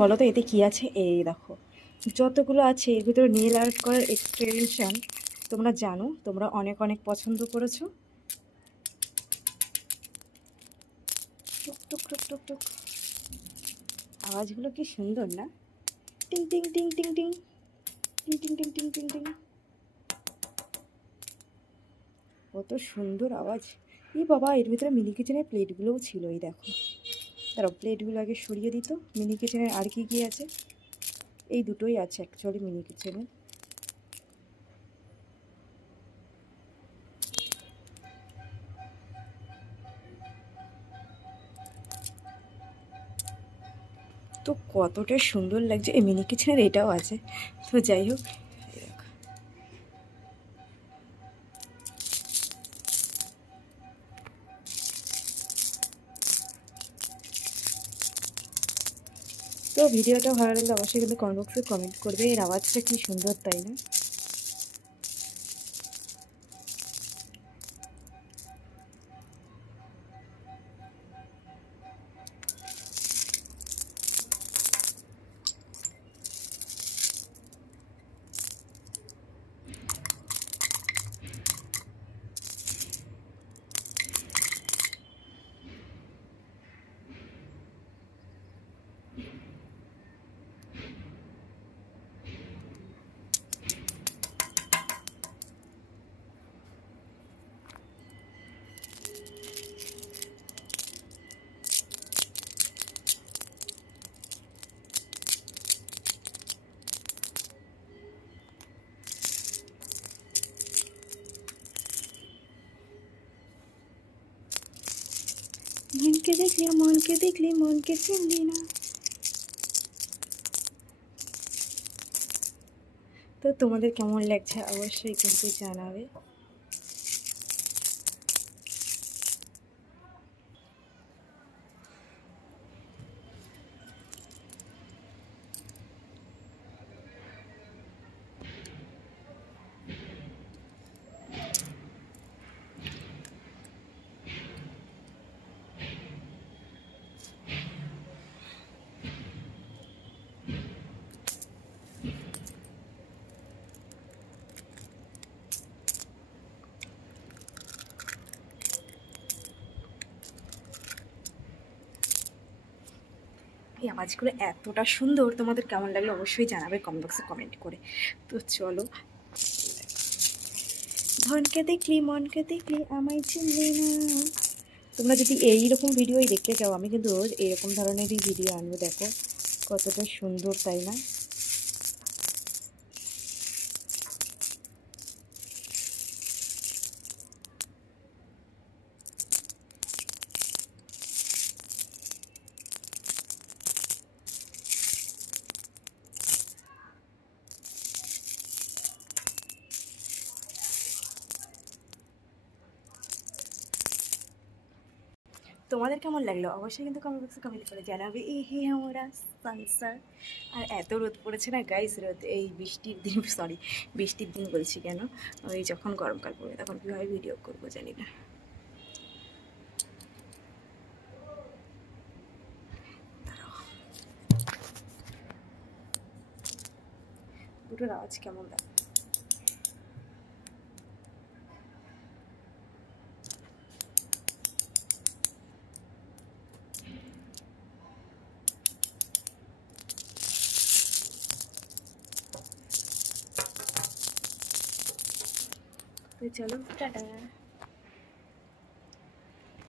বলো তো এতে কি আছে? এই দেখো যতগুলো আছে এর ভিতরে নেল আর্ট করার এক্সটেনশন তোমরা জানো, তোমরা অনেক অনেক পছন্দ করেছো। টুক টুক টুক টুক টুক আওয়াজগুলো কি সুন্দর না? টিং টিং টিং টিং টিং টিং টিং টিং টিং টিং টিং, কত সুন্দর আওয়াজ। এই বাবা, এর ভিতরে মিনি কিচেনের প্লেটগুলোও ছিল। এই দেখো, দাঁড়াও প্লেটগুলো আগে সরিয়ে দিত। মিনি কিচেনের আর কি কি আছে? এই দুটোই আছে অ্যাকচুয়ালি মিনি কিচেনের। তো কতটা সুন্দর লাগছে। এই মিনি কিচেনের এটাও আছে। তো যাই হোক, তো ভিডিওটা ভালো লাগলে অবশ্যই কিন্তু কমেন্ট বক্সে কমেন্ট করবে। এর আওয়াজটা কি সুন্দর, তাই না? মনকে দেখলি মনকে দেখলি মনকে চিনলি না। তো তোমাদের কেমন লাগছে অবশ্যই কিন্তু জানাবে। এই আওয়াজগুলো এতটা সুন্দর, তোমাদের কেমন লাগলো অবশ্যই জানাবে কমেন্ট বক্সে কমেন্ট করে। তো চলো, ধনকে দেখলি মনকে দেখলি আমায় চিনলি না। তোমরা যদি এইরকম ভিডিওই দেখতে চাও, আমি কিন্তু রোজ এইরকম ধরনেরই ভিডিও আনবো। দেখো কতটা সুন্দর, তাই না? তোমাদের কেমন লাগলো অবশ্যই কিন্তু কমেন্ট বক্সে কমেন্ট করে জানাবে। এই হে আমরা সানসার। আর এত রোদ পড়েছে না গাইস, রোদ এই বৃষ্টির দিন, সরি বৃষ্টির দিন বলছি কেন, ওই যখন গরমকাল পড়বে তখন কীভাবে ভিডিও করবো জানি না। দুটোর আওয়াজ কেমন দেখ। তো চলো টাটা।